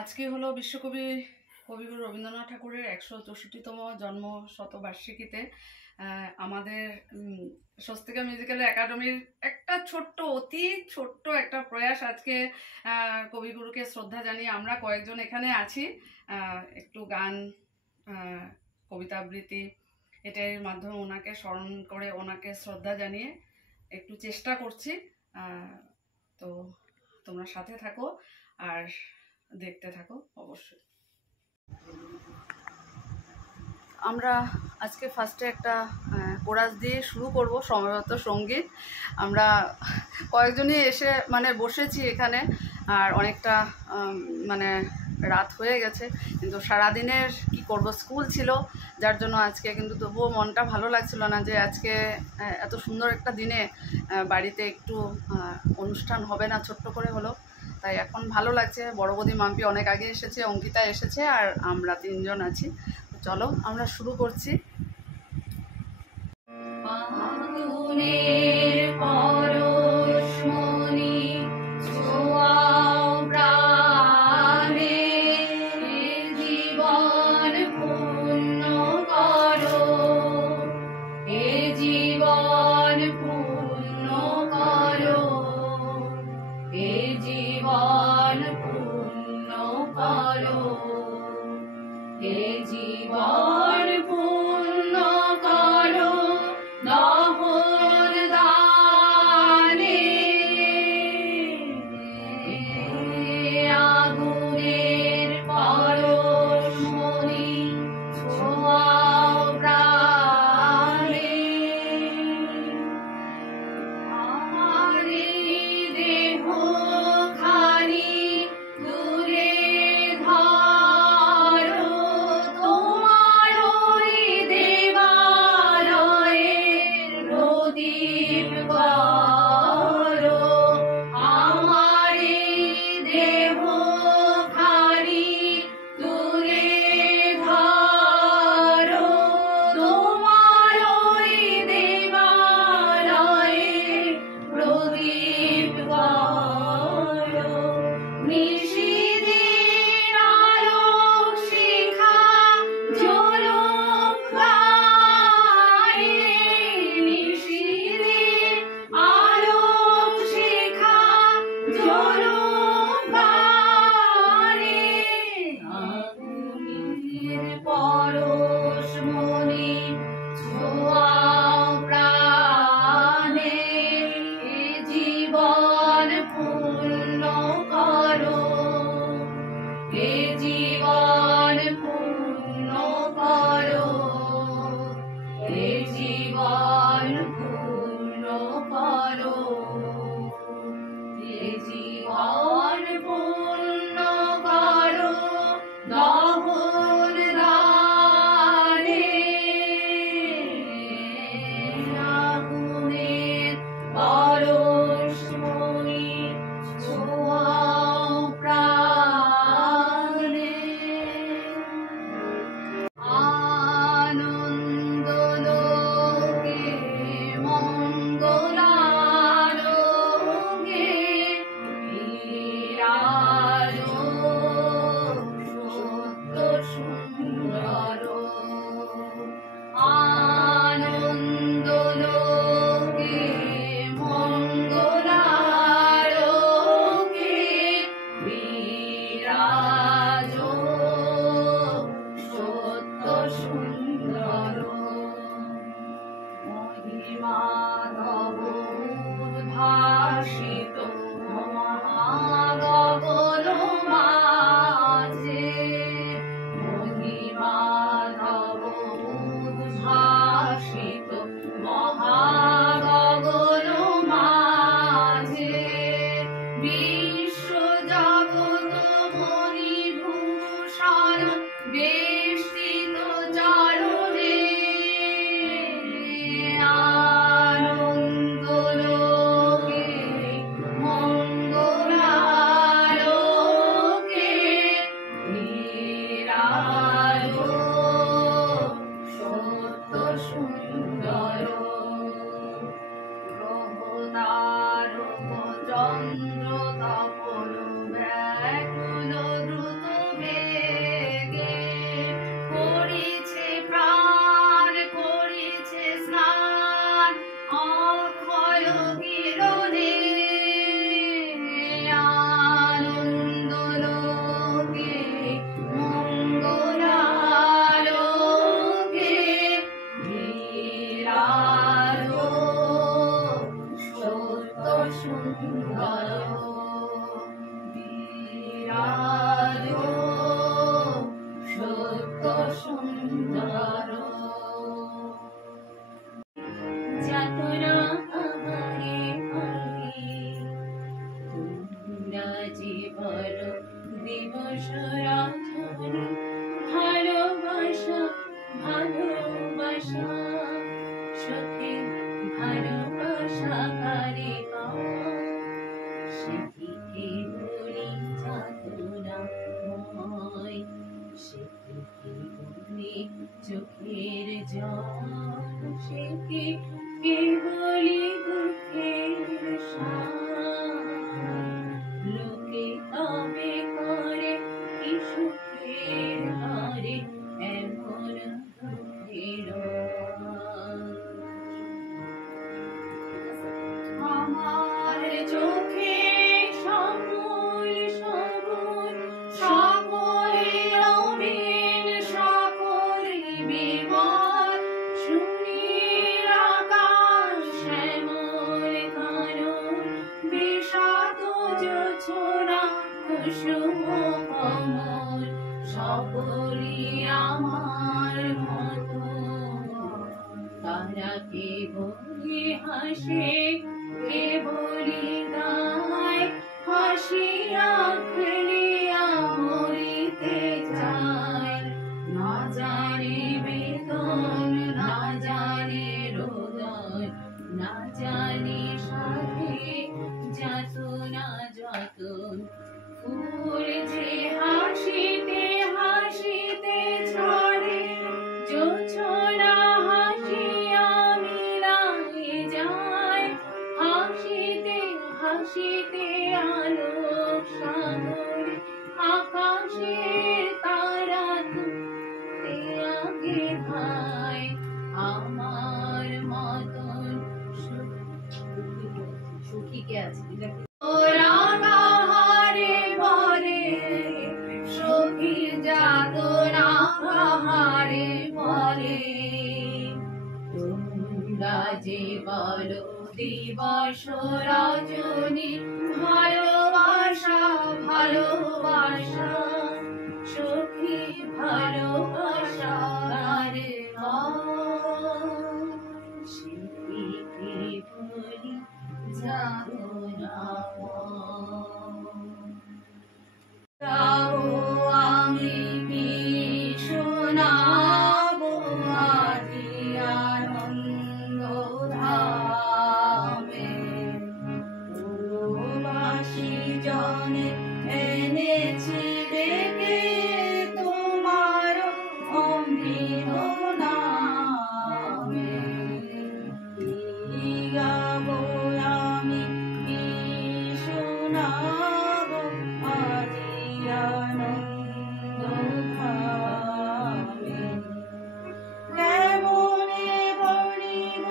আজকে হলো বিশ্বকবি কবিগুরু রবীন্দ্রনাথ ঠাকুরের 164তম জন্ম শতবার্ষিকীতে আমাদের স্বস্তিকা মিউজিক্যাল একাডেমির একটা অতি ছোট্ট একটা প্রয়াস। আজকে কবিগুরুকে শ্রদ্ধা জানিয়ে আমরা কয়েকজন এখানে আছি, একটু গান, কবিতা আবৃত্তি, এটার মাধ্যমে ওনাকে স্মরণ করে ওনাকে শ্রদ্ধা জানিয়ে একটু চেষ্টা করছি। তো তোমরা সাথে থাকো আর দেখতে থাকো অবশ্যই। আমরা আজকে ফার্স্টে একটা কোরাস দিয়ে শুরু করব, সমবেত সঙ্গীত। আমরা কয়েকজনই এসে বসেছি এখানে, আর অনেকটা রাত হয়ে গেছে, কিন্তু সারাদিনের কি করব, স্কুল ছিল, যার জন্য আজকে কিন্তু তবুও মনটা ভালো লাগছিল না যে আজকে এত সুন্দর একটা দিনে বাড়িতে একটু অনুষ্ঠান হবে না, ছোট্ট করে হলো। তাই এখন ভালো লাগছে। বড় বৌদি মাম্পি অনেক আগে এসেছে, অঙ্কিতা এসেছে, আর আমরা তিনজন আছি। চলো আমরা শুরু করছি। দিবস রজনী ভালোবাসা ভালোবাসা সখী ভালোবাসা কারে সেটিকে বলি যাতনাময় সেটিকে বলি চোখের জল সেটিকে বলি দুঃখের লোকে তবে করে কি সুখের ঘরে এমন দুঃখের আমার চোখে সকল সকল সকল রঙিন সকল বিমল সুনীল আকাশ শ্যামল কানন বিষাদ জোছনা কুসুম কমল সকলই আমার মতো তারা কে বলি হাসে কে বলি গায় হাসিয়া খেলিয়া মরিতে যায় না জানে বেদন না জানে রোদন না জানে সাথে যাতনা যতন ফুল যে হাসিতে হাসিতে ছড়ে জোছনা হাসিয়া মিলাই যায় হাসিতে হাসিতে আলোক সাগরে আকাশের তারা তুলতে আগে ভাই আমার মতন সুখী কে আছে রাঙাহারে বলে সখী যাতনা হারে বলে তোমরা যে বলো দিবস রজনী ভালোবাসা ভালোবাসা সখী ভালোবাসা রে সেটিকে বলি আমি কি শোনাবো আজি আনন্দ ধামে বাসি জনে এনেছি ডেকে তোমার অমৃত নামে গাবো আমি কি শোনাবো আজি আনন্দ ধামে কেমনে বলিব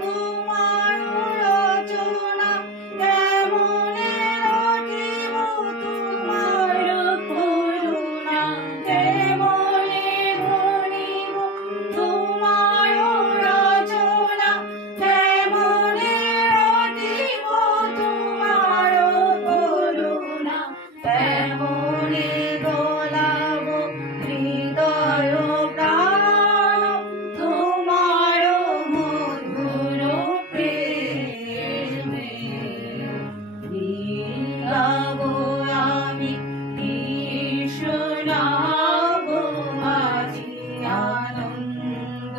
তোমার রচনা কেমনে রটিব তোমার করুণা কেমনে বলিব তোমার রচনা কেমনে রটিব তোমার করুণা কেমনে দোলাব হৃদয় প্রাণ তোমার মধুর প্রেমে গাবো আমি কি শোনাবো আজি আনন্দ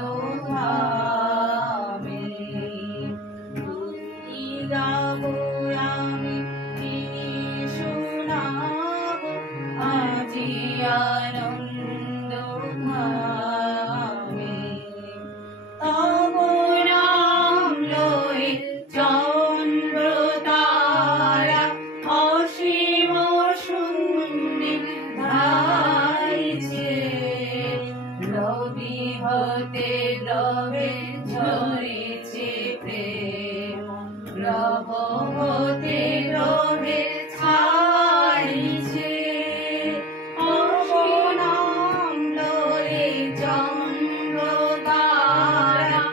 ধামে গাবো আমি কি শোনাবো আজি আনন্দ ধামে তব নাম লয়ে চন্দ্র তারা অসীম শূন্যে ধাইছে রবি হতে রবে ঝরেছে প্রেম রব হতে রবে ছাইছে অবনাম লয়ে চন্দ্র তারা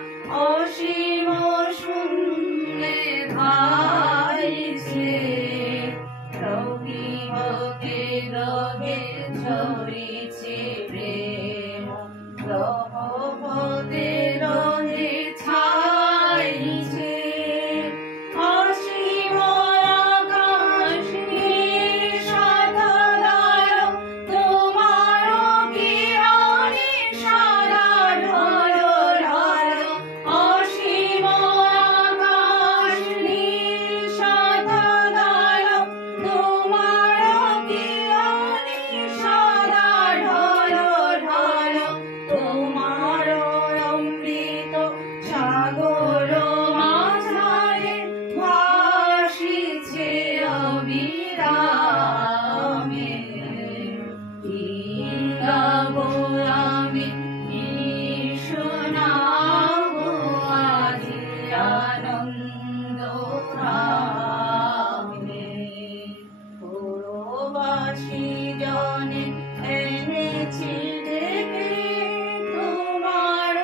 অসীম শূন্যে ধাইছে রবি হতে রবে ঝরেছে প্রেম রব হতে রবে ছাইছে অসীম আকাশ সাদা দাসী জনে এনেছি ডেকে তোমার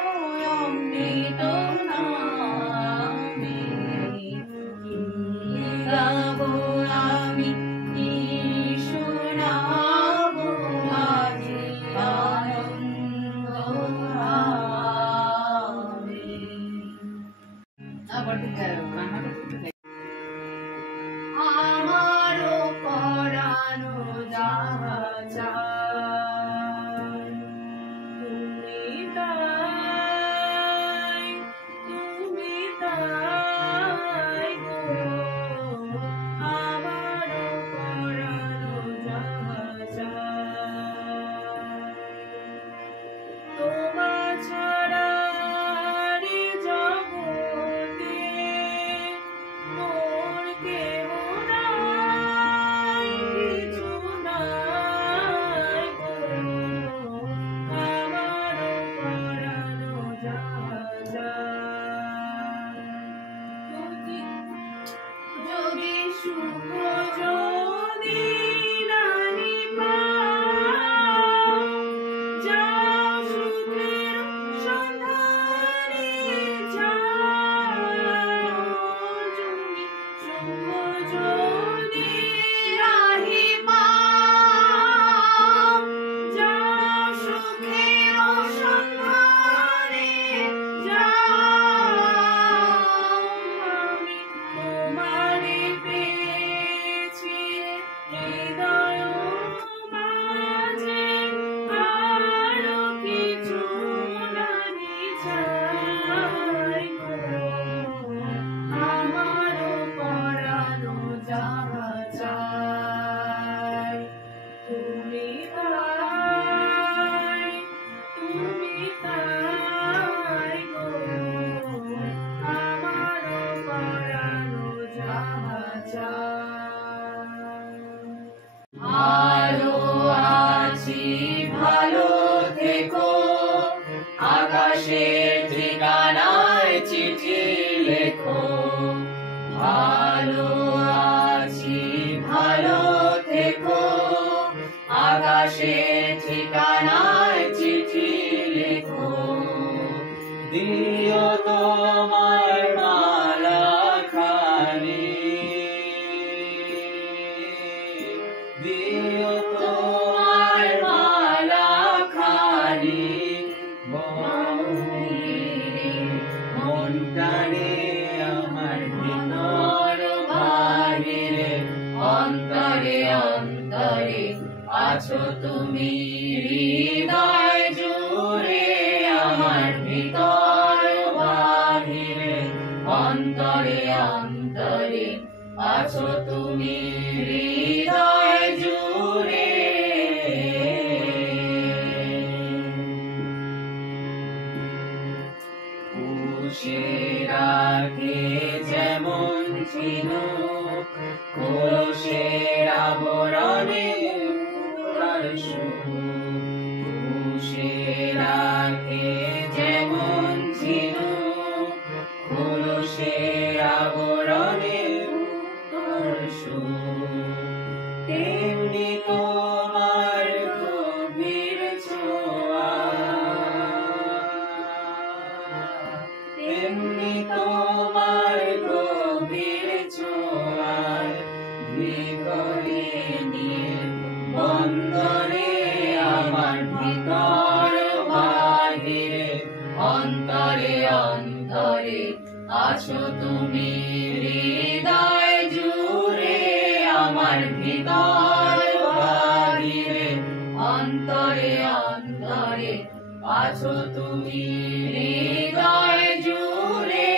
অমৃত নামে। কি গাবো আমি, কি শোনাবো আজি আনন্দ ভাবে। আমারও পরানো যাহা চায় তুমি তাই, তুমি তাই গো। আমারও পরানো যাহা চায় তোমা ছাড়া রে জগতে মোর কেহ নাই, কিছু নাই গো। আমারও পরানো যাহা চায় যদি সুখ যদি নাহি পাও, যাও সুখের সন্ধানে যাও। যদি সুখ যদি নাহি পাও, যাও সুখের সন্ধানে যাও। আমি তোমারে পেয়েছি হৃদয় মাঝে, আরো কিছু নাহি চাই গো। আমারও পরানো যাহা চাই তুমি তাই, তুমি তাই গো। আমারও পরানো যাহা চাই। ভালো আছি ভালো থেকো, আকাশের ঠিকানায় চিঠি লেখো। ভালো আছি ভালো থেকো, আকাশের ঠিকানায় চিঠি লেখো। দিও তোমার মালা খানি, দিও তোমার মালা খানি। মন টানে আমার ভিতর বাহিরে, অন্তরে অন্তরে আছো তুমি হৃদয় জুড়ে। আমার ভিতর বাহিরে, অন্তরে অন্তরে আছো তুমি হৃদয় জুড়ে। পুষে রাখে যেমন ঝিনুক, কলসের আবরণে তার সুখ। পুষে রাখে যেমন ঝিনুক, কলসের আবরণে তার সুখ। তেমনি তোমার গভীর ছোঁয়া, তেমনি তোমার গভীর ছোঁয়ায় ভিতরে নিয়ে বন্দরে। আমার ভিতর বাহিরে, অন্তরে অন্তরে আছো তুমি হৃদয় জুড়ে। আমার ভিতর বাহিরে, অন্তরে অন্তরে আছো তুমি হৃদয় জুড়ে।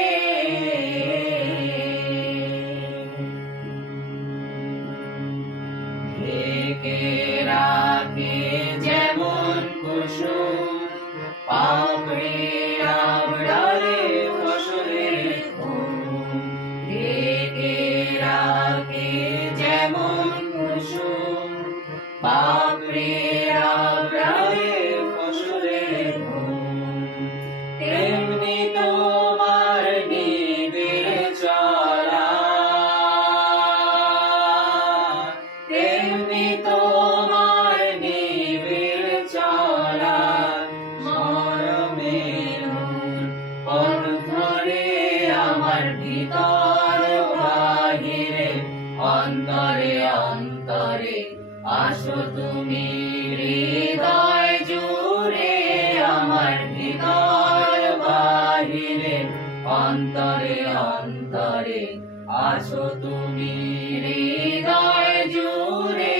ঢেকে রাখে যেমন কুসুম, পাপড়ির আবড়ালে ফসলের ঘুম। ঢেকে রাখে যেমন কুসুম, পাপড়ির আবড়ালে ফসলের ঘুম। তেমনি তোমার নিবিড় চলা, তেমনি তো তুমি হৃদয় জুড়ে আমার হৃদয় বাহিরে অন্তরে অন্তরে আছো তুমি হৃদয় জুড়ে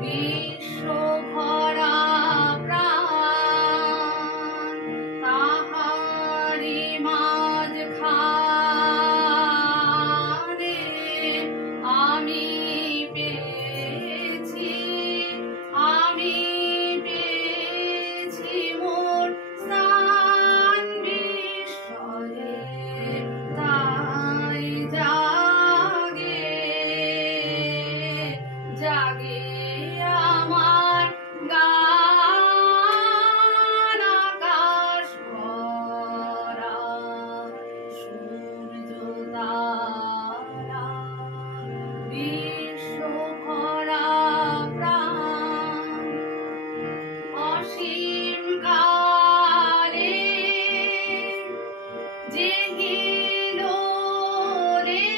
বিশ্ব ভরা প্রাণ তাহারি মাঝখানে আমি পেয়েছি মোর স্থান বিশ্বরে তাই জাগে জাগে আমার গান আকাশ ভরা সূর্য তারা বিশ্ব ভরা প্রাণ অসীম কালে যে হিলো রে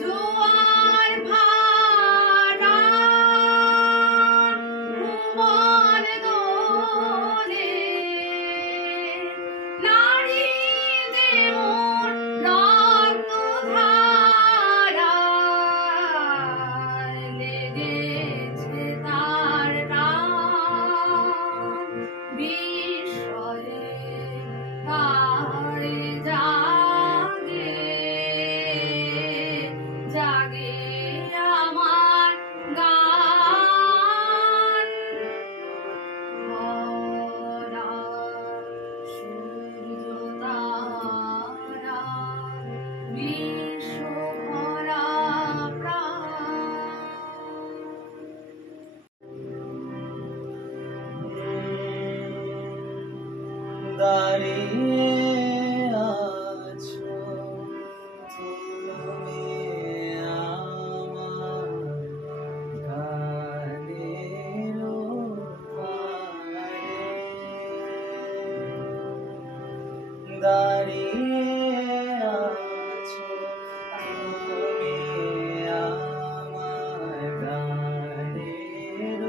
জোয়ার ভাটা ভুবন দোলে নারী যেমন রক্ত ধারায় লেগেছে তার টান বিস্ময়ে তাই জাগে জাগে আমার গান ভরা সূর্য তারা বিশ্ব ভরা প্রাণ দাঁড়িয়ে আছো তুমি আমার গানের পারে দাঁড়িয়ে আছো তুমি আমার গানের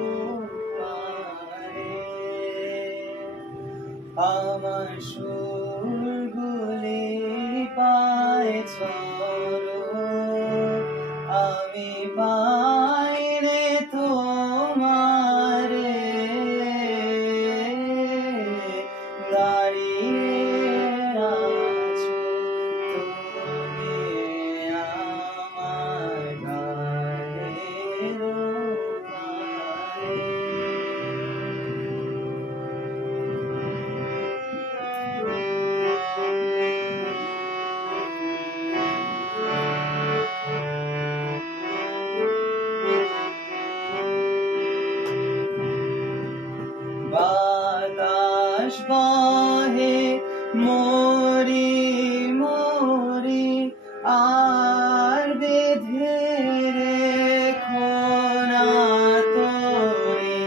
পারে আমার সুরগুলি পায় চরণ আমি পাই রে তোমারে দাঁড়িয়ে আছো তুমি আমার গানের পারে বাতাস বহে মরি মরি আর বেঁধে রেখো না তোরে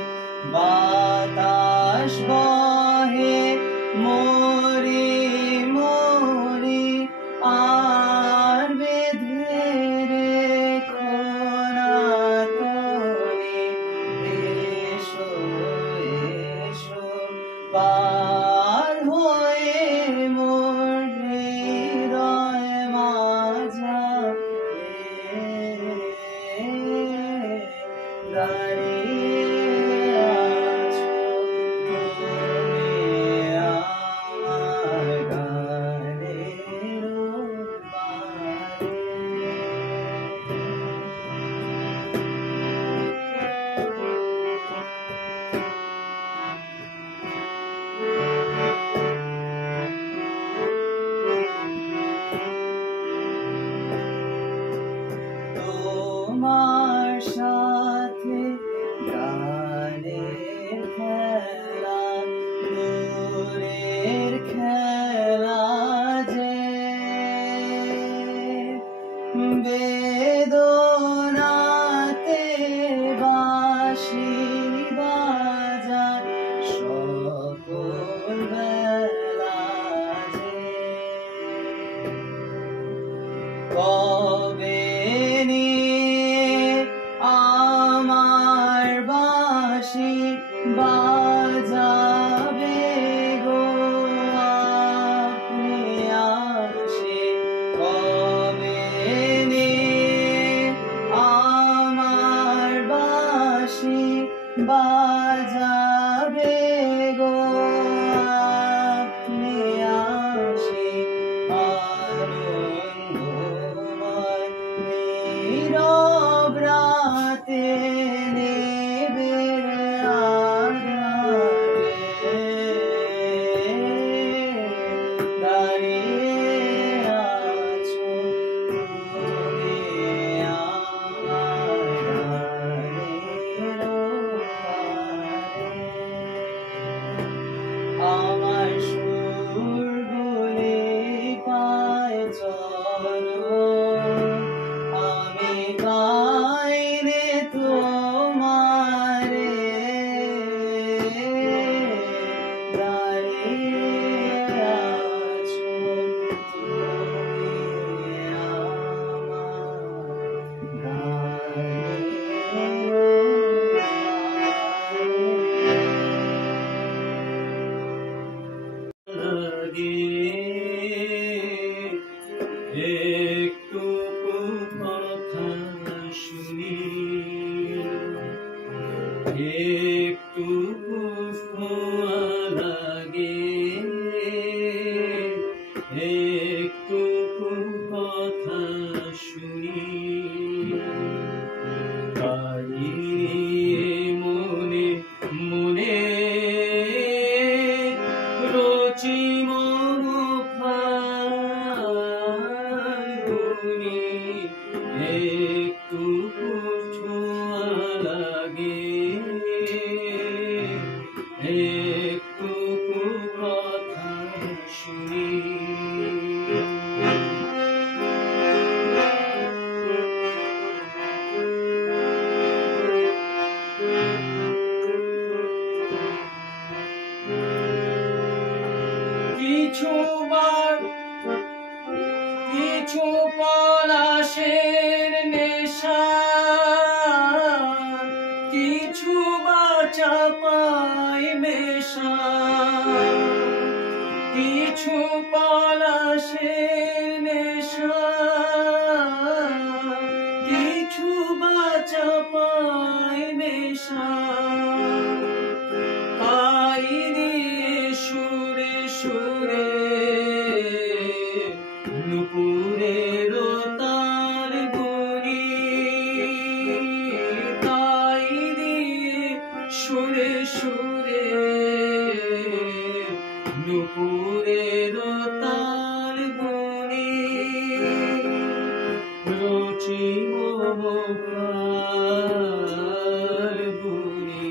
বাতাস বহে মরি মরি আর বেঁধে রেখো না তোরে এসো এসো পার হয়ে মোর হৃদয় মাঝারে দাঁড়িয়ে আছো তুমি আমার গানের পারে তোমার সাথে গানের খেলা দূরের খেলা যে বেদনাতে বাঁশি বাজার সকল বেলা যে কবে নিয়ে আমার বাঁশি বাজাবে গো আপনি আসে কবে নিয়ে আমার বাঁশি বাজাবে গো আপনি আসে আনন্দময় নীরব রাতে নেবের আধারে দাঁড়িয়ে আছো তুমি আমার গানের ওপারে। আমার সুরগুলি পায় চরণ আমি গাইলে তোমারে দাঁড়িয়ে আছো তুমি আমার গানের লাগে একটু কথা শুনি একটু লাগে একটু কথা শুনি মনে মনে রচি মনি একটু ছোঁয়া লাগে একটু কথা শুনি কিছু পলাশের নেশা কিছু বা চাপাই মেশা কিছু পলাশের নেশা কিছু বা চাপাই মেশা তাই দিয়ে সুরে সুরে নুপুরের তার গুনি তাই দিয়ে সুরে সুরে নুপুরের তার গুনি রচি মমকার গুনি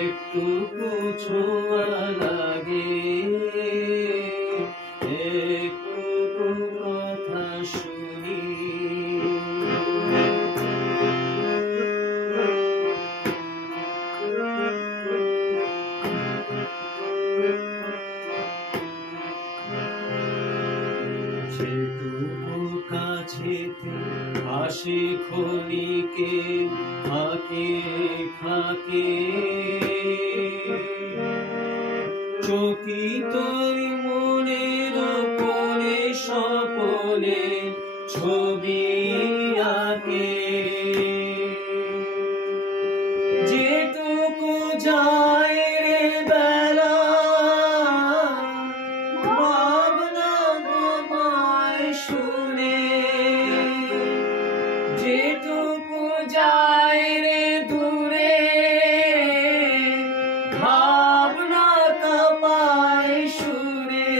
একটু ছোঁয়া লাগে একটু কথা শুনি যেটুকু কাছেতে আসে ক্ষণিকে ফাঁকে ফাঁকে চকিত মনের কোণে স্বপনে ছবি আঁকে যেটুকু যায় রে বেলা ভাবনা তোমায় শুনে যেটুকু যায় রে দূরে ভাবনা কাপায় সুরে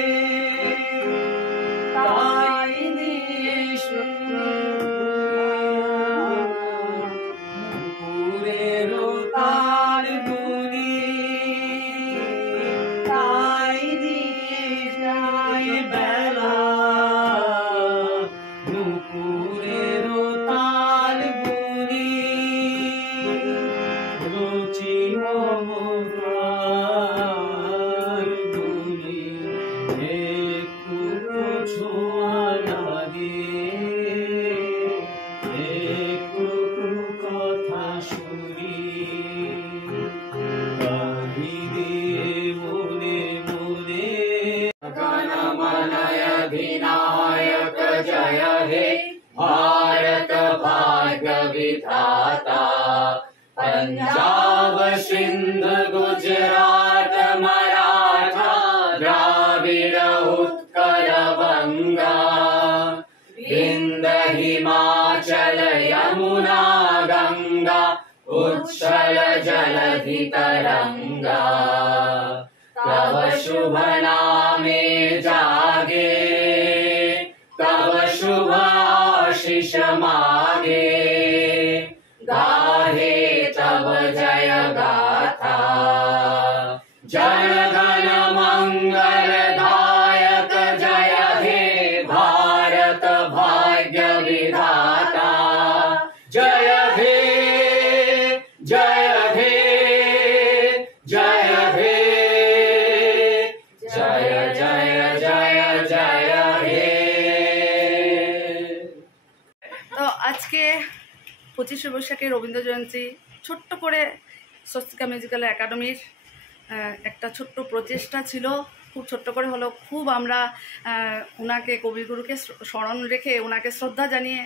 তাই দিয়ে শুনে जय हे भारत भाग्य विधाता पंजाब सिंध गुजरात मराठा द्राविड़ उत्कल बंगा विंध्य हिमाचल यमुना गंगा उच्छल जलधि तरंगा तव शुभ नामे जागे तव शुभ आशीष मागे गाहे तव जय गाथा जन गण मंगल दायक जय हे भारत भाग्य विधाता जय हे जय हे जय हे जय जय जय जय हे। তো আজকে 25শে বৈশাখে রবীন্দ্র জয়ন্তী ছোট্ট করে স্বস্তিকা মিউজিক্যাল একাডেমির একটা ছোট্ট প্রচেষ্টা ছিল, খুব ছোট্ট করে হলো। খুব আমরা ওনাকে কবিগুরুকে স্মরণ রেখে ওনাকে শ্রদ্ধা জানিয়ে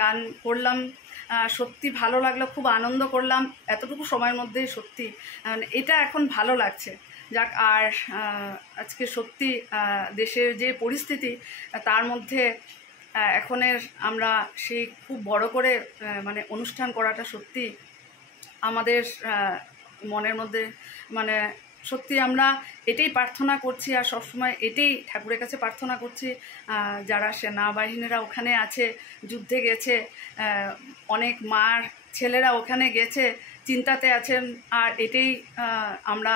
গান করলাম। সত্যি ভালো লাগলো, খুব আনন্দ করলাম এতটুকু সময়ের মধ্যেই। সত্যি এটা এখন ভালো লাগছে। যাক, আর আজকে সত্যি দেশের যে পরিস্থিতি তার মধ্যে এখনের আমরা সেই খুব বড় করে মানে অনুষ্ঠান করাটা সত্যি আমাদের মনের মধ্যে মানে সত্যি আমরা এটাই প্রার্থনা করছি, আর সবসময় এটাই ঠাকুরের কাছে প্রার্থনা করছি। যারা সেনাবাহিনীরা ওখানে আছে, যুদ্ধে গেছে, অনেক মার ছেলেরা ওখানে গেছে, চিন্তাতে আছেন, আর এটাই আমরা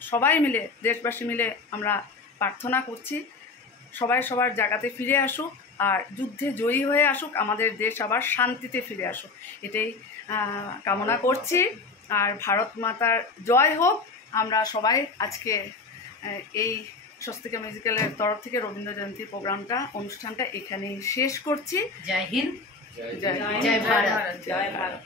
সবাই মিলে, দেশবাসী মিলে আমরা প্রার্থনা করছি সবাই সবার জায়গাতে ফিরে আসুক, আর যুদ্ধে জয়ী হয়ে আসুক, আমাদের দেশ আবার শান্তিতে ফিরে আসুক, এটাই কামনা করছি। আর ভারত মাতার জয় হোক। আমরা সবাই আজকে এই স্বস্তিকা মিউজিক্যালের তরফ থেকে রবীন্দ্র জয়ন্তী অনুষ্ঠানটা এখানেই শেষ করছি। জয় হিন্দ, জয় জয় ভারত।